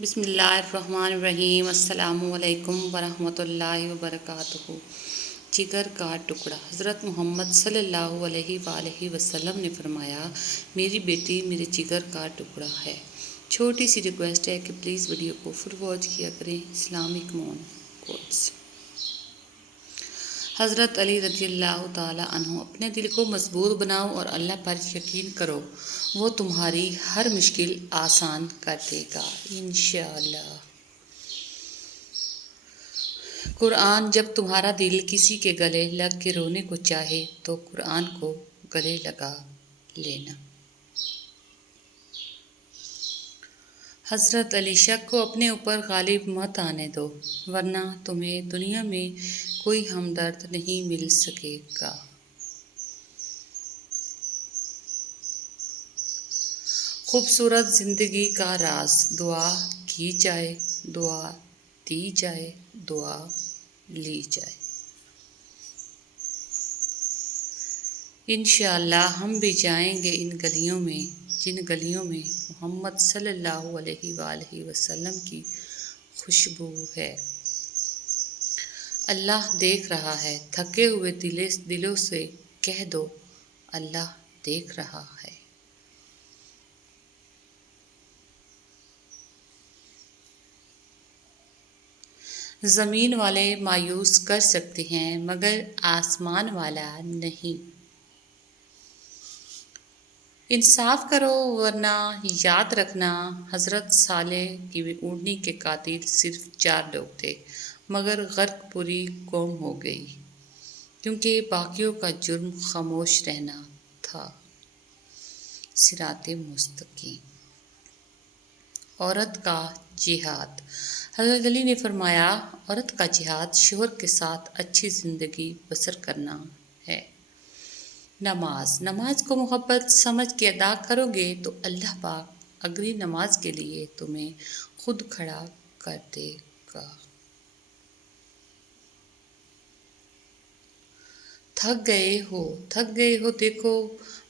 بسم اللہ الرحمن الرحیم۔ السلام علیکم ورحمۃ اللہ وبرکاتہ۔ جگر کا ٹکڑا۔ حضرت محمد صلی اللہ علیہ وآلہ وسلم نے فرمایا، میری بیٹی میرے جگر کا ٹکڑا ہے۔ چھوٹی سی ریکویسٹ ہے کہ پلیز ویڈیو کو فل واچ کیا کریں۔ اسلامک مون کوٹس۔ حضرت علی رضی اللہ تعالیٰ عنہ، اپنے دل کو مضبوط بناؤ اور اللہ پر یقین کرو، وہ تمہاری ہر مشکل آسان کر دے گا انشاءاللہ۔ قرآن۔ جب تمہارا دل کسی کے گلے لگ کے رونے کو چاہے تو قرآن کو گلے لگا لینا۔ حضرت علی، شک کو اپنے اوپر غالب مت آنے دو، ورنہ تمہیں دنیا میں کوئی ہمدرد نہیں مل سکے گا۔ خوبصورت زندگی کا راز، دعا کی جائے، دعا دی جائے، دعا لی جائے۔ انشاءاللہ ہم بھی جائیں گے ان گلیوں میں جن گلیوں میں محمد صلی اللہ علیہ وآلہ وسلم کی خوشبو ہے۔ اللہ دیکھ رہا ہے۔ تھکے ہوئے دلوں سے کہہ دو، اللہ دیکھ رہا ہے۔ زمین والے مایوس کر سکتے ہیں مگر آسمان والا نہیں۔ انصاف کرو ورنہ یاد رکھنا، حضرت صالح کی اونٹنی کے قاتل صرف 4 لوگ تھے، مگر غرق پوری قوم ہو گئی کیونکہ باقیوں کا جرم خاموش رہنا تھا۔ صراط مستقیم۔ عورت کا جہاد۔ حضرت علی نے فرمایا، عورت کا جہاد شوہر کے ساتھ اچھی زندگی بسر کرنا ہے۔ نماز کو محبت سمجھ کے ادا کرو گے تو اللہ پاک اگلی نماز کے لیے تمہیں خود کھڑا کر دے گا۔ تھک گئے ہو دیکھو،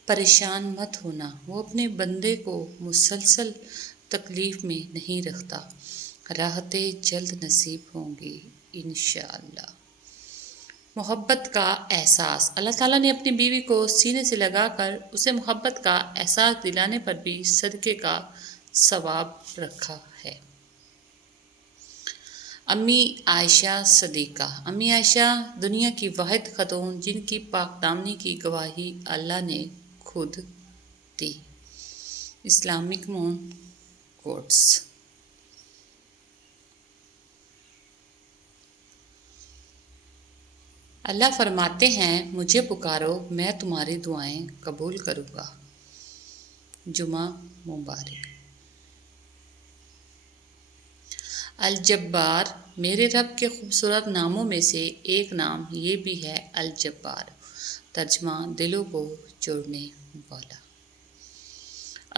پریشان مت ہونا، وہ اپنے بندے کو مسلسل تکلیف میں نہیں رکھتا۔ راحتیں جلد نصیب ہوں گی انشاءاللہ۔ محبت کا احساس۔ اللہ تعالیٰ نے اپنی بیوی کو سینے سے لگا کر اسے محبت کا احساس دلانے پر بھی صدقے کا ثواب رکھا ہے۔ امی عائشہ صدیقہ۔ امی عائشہ دنیا کی واحد خاتون جن کی پاک دامنی کی گواہی اللہ نے خود دی۔ اسلامک مون کوٹس۔ اللہ فرماتے ہیں، مجھے پکارو میں تمہاری دعائیں قبول کروں گا۔ جمعہ مبارک۔ الجبار۔ میرے رب کے خوبصورت ناموں میں سے ایک نام یہ بھی ہے الجبار، ترجمہ دلوں کو جوڑنے والا۔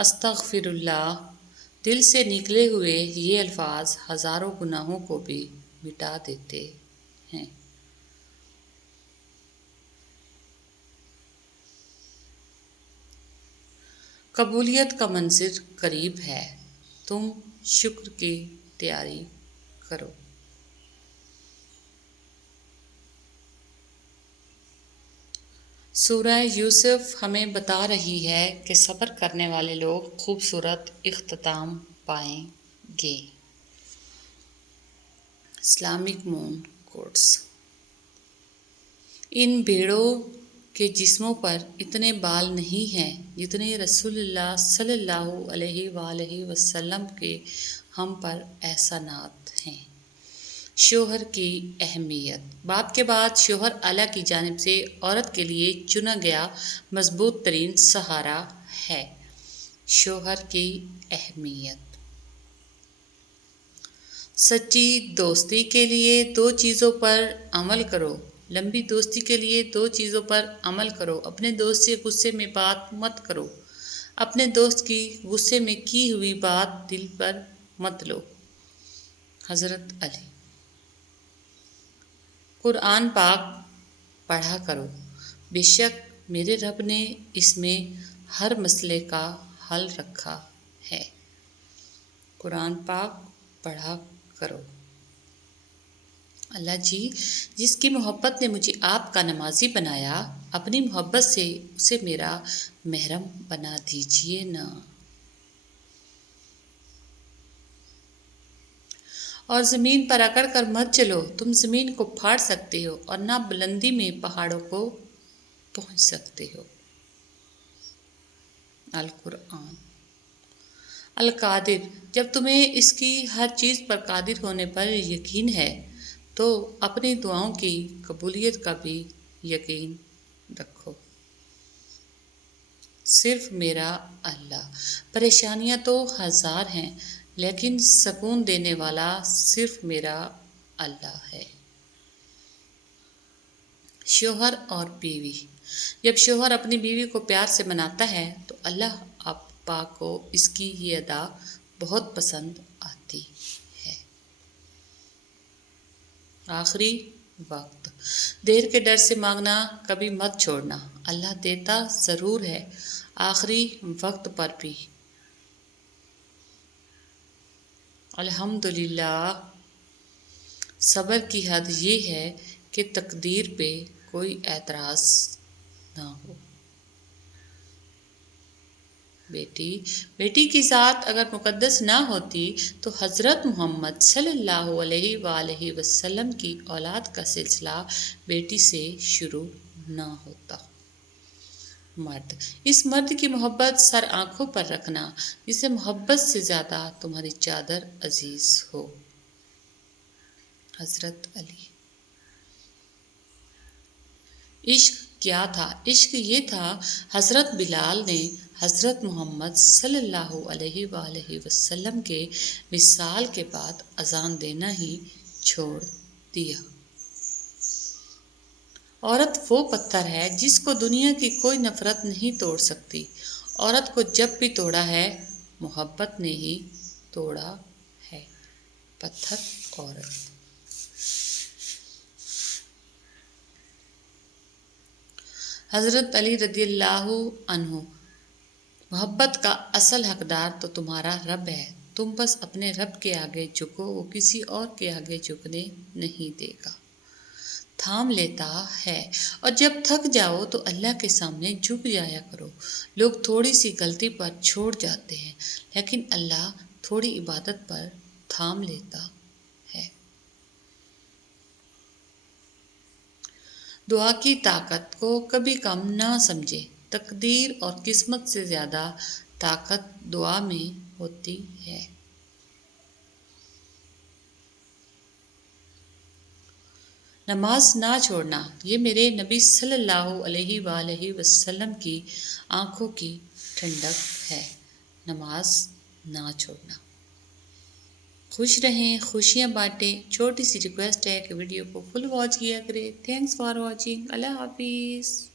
استغفر اللہ۔ دل سے نکلے ہوئے یہ الفاظ ہزاروں گناہوں کو بھی مٹا دیتے ہیں۔ قبولیت کا منظر قریب ہے، تم شکر کی تیاری کرو۔ سورہ یوسف ہمیں بتا رہی ہے کہ صبر کرنے والے لوگ خوبصورت اختتام پائیں گے۔ اسلامک مون کوٹس۔ ان بھیڑوں کے جسموں پر اتنے بال نہیں ہیں جتنے رسول اللہ صلی اللہ علیہ وآلہ وسلم کے ہم پر احسانات ہیں۔ شوہر کی اہمیت۔ باپ کے بعد شوہر اللہ کی جانب سے عورت کے لیے چنا گیا مضبوط ترین سہارا ہے۔ شوہر کی اہمیت۔ سچی دوستی کے لیے 2 چیزوں پر عمل کرو۔ لمبی دوستی کے لیے 2 چیزوں پر عمل کرو۔ اپنے دوست سے غصے میں بات مت کرو۔ اپنے دوست کی غصے میں کی ہوئی بات دل پر مت لو۔ حضرت علی۔ قرآن پاک پڑھا کرو، بے شک میرے رب نے اس میں ہر مسئلے کا حل رکھا ہے۔ قرآن پاک پڑھا کرو۔ اللہ جی، جس کی محبت نے مجھے آپ کا نمازی بنایا، اپنی محبت سے اسے میرا محرم بنا دیجیے نا۔ اور زمین پر اکڑ کر مت چلو، تم زمین کو پھاڑ سکتے ہو اور نہ بلندی میں پہاڑوں کو پہنچ سکتے ہو۔ القرآن۔ القادر، جب تمہیں اس کی ہر چیز پر قادر ہونے پر یقین ہے تو اپنی دعاؤں کی قبولیت کا بھی یقین رکھو۔ صرف میرا اللہ، پریشانیاں تو ہزار ہیں لیکن سکون دینے والا صرف میرا اللہ ہے۔ شوہر اور بیوی، جب شوہر اپنی بیوی کو پیار سے مناتا ہے تو اللہ پاک کو اس کی یہ ادا بہت پسند آتی ہے۔ آخری وقت، دیر کے ڈر سے مانگنا کبھی مت چھوڑنا، اللہ دیتا ضرور ہے آخری وقت پر بھی۔ الحمدللہ، صبر کی حد یہ ہے کہ تقدیر پہ کوئی اعتراض نہ ہو۔ بیٹی کی ذات اگر مقدس نہ ہوتی تو حضرت محمد صلی اللہ علیہ وآلہ وسلم کی اولاد کا سلسلہ بیٹی سے شروع نہ ہوتا۔ مرد، اس مرد کی محبت سر آنکھوں پر رکھنا جسے محبت سے زیادہ تمہاری چادر عزیز ہو۔ حضرت علی۔ عشق کیا تھا؟ عشق یہ تھا، حضرت بلال نے حضرت محمد صلی اللہ علیہ وآلہ وسلم کے وصال کے بعد اذان دینا ہی چھوڑ دیا۔ عورت وہ پتھر ہے جس کو دنیا کی کوئی نفرت نہیں توڑ سکتی۔ عورت کو جب بھی توڑا ہے محبت نے ہی توڑا ہے۔ پتھر عورت۔ حضرت علی رضی اللہ عنہ، محبت کا اصل حقدار تو تمہارا رب ہے، تم بس اپنے رب کے آگے جھکو، وہ کسی اور کے آگے جھکنے نہیں دے گا۔ تھام لیتا ہے اور جب تھک جاؤ تو اللہ کے سامنے جھک جایا کرو۔ لوگ تھوڑی سی غلطی پر چھوڑ جاتے ہیں لیکن اللہ تھوڑی عبادت پر تھام لیتا ہے۔ دعا کی طاقت کو کبھی کم نہ سمجھے، تقدیر اور قسمت سے زیادہ طاقت دعا میں ہوتی ہے۔ نماز نہ چھوڑنا، یہ میرے نبی صلی اللہ علیہ وآلہ وسلم کی آنکھوں کی ٹھنڈک ہے۔ نماز نہ چھوڑنا۔ خوش رہیں، خوشیاں بانٹیں۔ چھوٹی سی ریکویسٹ ہے کہ ویڈیو کو فل واچ کیا کریں۔ Thanks for watching. اللہ حافظ۔